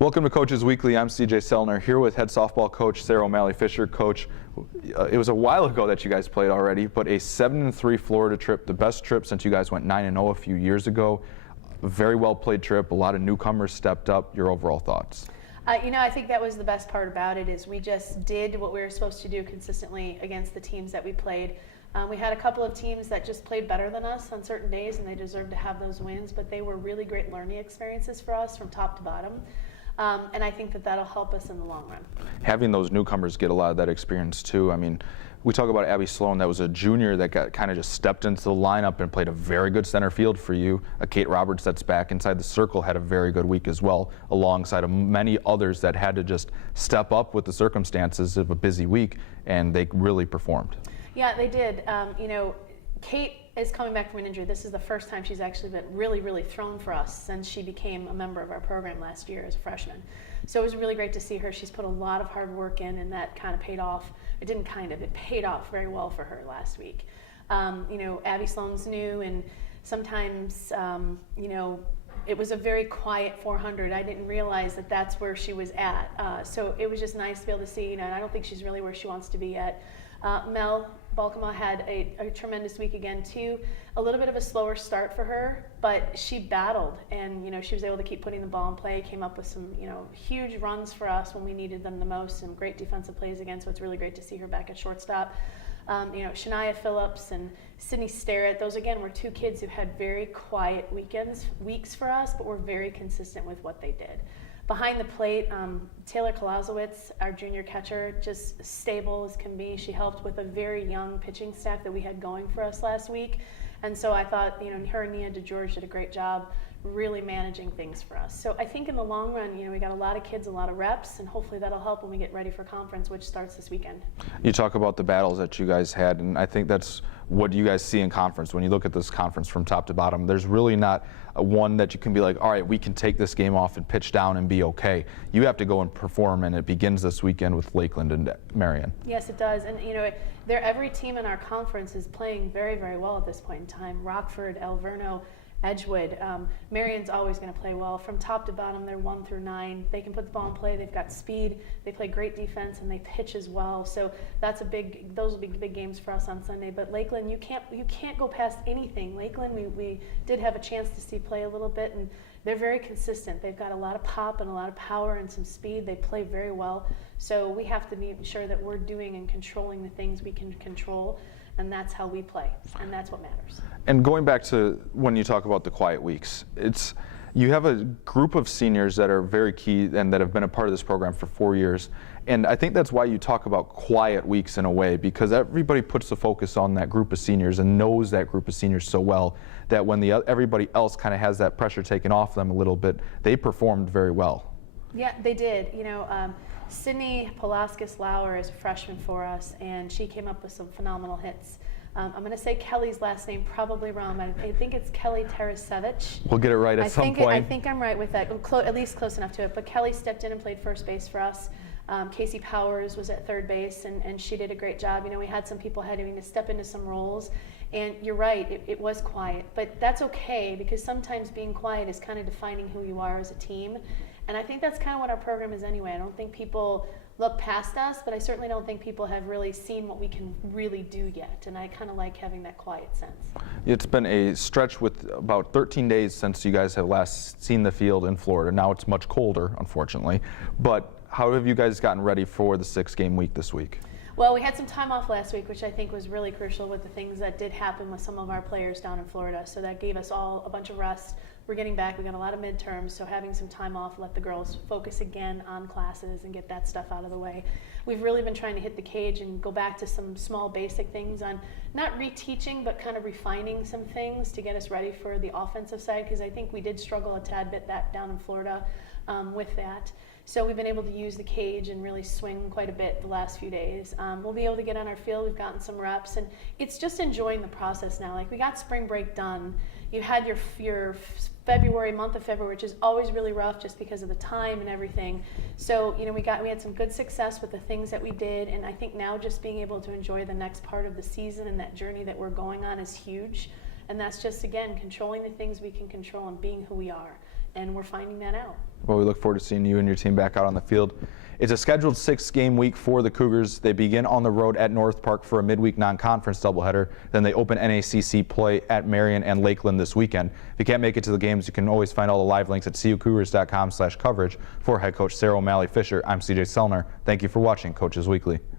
Welcome to Coaches Weekly. I'm CJ Selner here with head softball coach Sarah O'Malley-Fisher. Coach, it was a while ago that you guys played already, but a 7-3 Florida trip, the best trip since you guys went 9-0 a few years ago. A very well played trip. A lot of newcomers stepped up. Your overall thoughts? I think that was the best part about it is we just did what we were supposed to do consistently against the teams that we played. We had a couple of teams that just played better than us on certain days, and they deserved to have those wins, but they were really great learning experiences for us from top to bottom. And I think that that'll help us in the long run. Having those newcomers get a lot of that experience too. I mean, we talk about Abby Sloan, that was a junior that got kind of just stepped into the lineup and played a very good center field for you. Kate Roberts that's back inside the circle had a very good week as well, alongside of many others that had to just step up with the circumstances of a busy week, and they really performed. Yeah, they did. Kate is coming back from an injury. This is the first time she's actually been really thrown for us since she became a member of our program last year as a freshman. So it was really great to see her. She's put a lot of hard work in, and that kind of paid off. It paid off very well for her last week. Abby Sloan's new, and sometimes, it was a very quiet 400. I didn't realize that that's where she was at. So it was just nice to be able to see, and I don't think she's really where she wants to be yet. Mel Balkema had a tremendous week again too. A little bit of a slower start for her, but she battled, and she was able to keep putting the ball in play, came up with some huge runs for us when we needed them the most, some great defensive plays again, so it's really great to see her back at shortstop. Shania Phillips and Sydney Starrett, those again were two kids who had very quiet weeks for us, but were very consistent with what they did. Behind the plate, Taylor Kolazowitz, our junior catcher, just stable as can be. She helped with a very young pitching staff that we had going for us last week. And so I thought, her and Nia DeGeorge did a great job really managing things for us. So I think in the long run, we got a lot of kids, a lot of reps, and hopefully that'll help when we get ready for conference, which starts this weekend. You talk about the battles that you guys had, and I think that's what you guys see in conference. When you look at this conference from top to bottom, there's really not one that you can be like, all right, we can take this game off and pitch down and be okay. You have to go and perform, and it begins this weekend with Lakeland and Marion. Yes, it does. And every team in our conference is playing very well at this point in time. Rockford, Alverno, Edgewood. Marion's always going to play well. From top to bottom, they're 1 through 9. They can put the ball in play. They've got speed. They play great defense, and they pitch as well. So those will be big games for us on Sunday. But Lakeland, you can't go past anything. Lakeland, we did have a chance to see play a little bit, and they're very consistent. They've got a lot of pop and a lot of power and some speed. They play very well. So we have to be sure that we're doing and controlling the things we can control. And that's how we play, and that's what matters. And going back to when you talk about the quiet weeks, you have a group of seniors that are very key and that have been a part of this program for 4 years. And I think that's why you talk about quiet weeks in a way, because everybody puts the focus on that group of seniors and knows that group of seniors so well that when everybody else kind of has that pressure taken off them a little bit, they performed very well. Yeah, they did. Sydney Palaskis-Lauer is a freshman for us, and she came up with some phenomenal hits. I'm going to say Kelly's last name probably wrong. I think it's Kelly Tarasevich. We'll get it right at some point. I think I'm right with that, at least close enough to it. But Kelly stepped in and played first base for us. Casey Powers was at third base, and she did a great job. We had some people having to step into some roles. And you're right, it was quiet. But that's okay, because sometimes being quiet is kind of defining who you are as a team. And I think that's kind of what our program is anyway. I don't think people look past us, but I certainly don't think people have really seen what we can really do yet. And I kind of like having that quiet sense. It's been a stretch with about 13 days since you guys have last seen the field in Florida. Now it's much colder, unfortunately. But how have you guys gotten ready for the 6-game week this week? Well, we had some time off last week, which I think was really crucial with the things that did happen with some of our players down in Florida. So that gave us all a bunch of rest. We're getting back. We got a lot of midterms, so having some time off let the girls focus again on classes and get that stuff out of the way. We've really been trying to hit the cage and go back to some small basic things on not reteaching, but kind of refining some things to get us ready for the offensive side, because I think we did struggle a tad bit down in Florida with that. So we've been able to use the cage and really swing quite a bit the last few days. We'll be able to get on our field. We've gotten some reps, and it's just enjoying the process now. Like, we got spring break done. You had your month of February, which is always really rough just because of the time and everything. So, we had some good success with the things that we did, and I think now just being able to enjoy the next part of the season and that journey that we're going on is huge. And that's just, again, controlling the things we can control and being who we are. and we're finding that out. Well, we look forward to seeing you and your team back out on the field. It's a scheduled 6-game week for the Cougars. They begin on the road at North Park for a midweek non-conference doubleheader. Then they open NACC play at Marion and Lakeland this weekend. If you can't make it to the games, you can always find all the live links at cucougars.com/coverage. For head coach Sarah O'Malley Fisher, I'm CJ Selner. Thank you for watching Coaches Weekly.